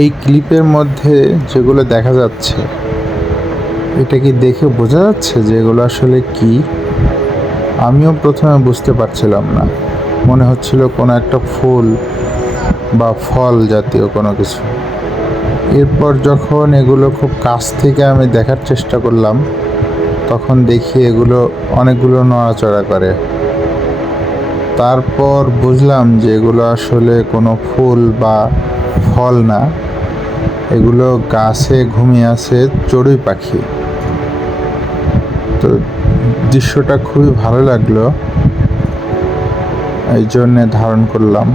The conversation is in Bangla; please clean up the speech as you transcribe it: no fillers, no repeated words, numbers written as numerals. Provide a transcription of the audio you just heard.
এই ক্লিপের মধ্যে যেগুলো দেখা যাচ্ছে, এটা কি দেখে বোঝা যাচ্ছে যে এগুলো আসলে কি? আমিও প্রথমে বুঝতে পারছিলাম না, মনে হচ্ছিল কোনো একটা ফুল বা ফল জাতীয় কোনো কিছু। এরপর যখন এগুলো খুব কাছ থেকে আমি দেখার চেষ্টা করলাম, তখন দেখি এগুলো অনেকগুলো নড়াচড়া করে। তারপর বুঝলাম যে এগুলো আসলে কোনো ফুল বা ফল না, এগুলো গাছে ঘুমিয়ে আছে চড়ুই পাখি। তো দৃশ্যটা খুবই ভালো লাগলো, এই জন্যে ধারণ করলাম।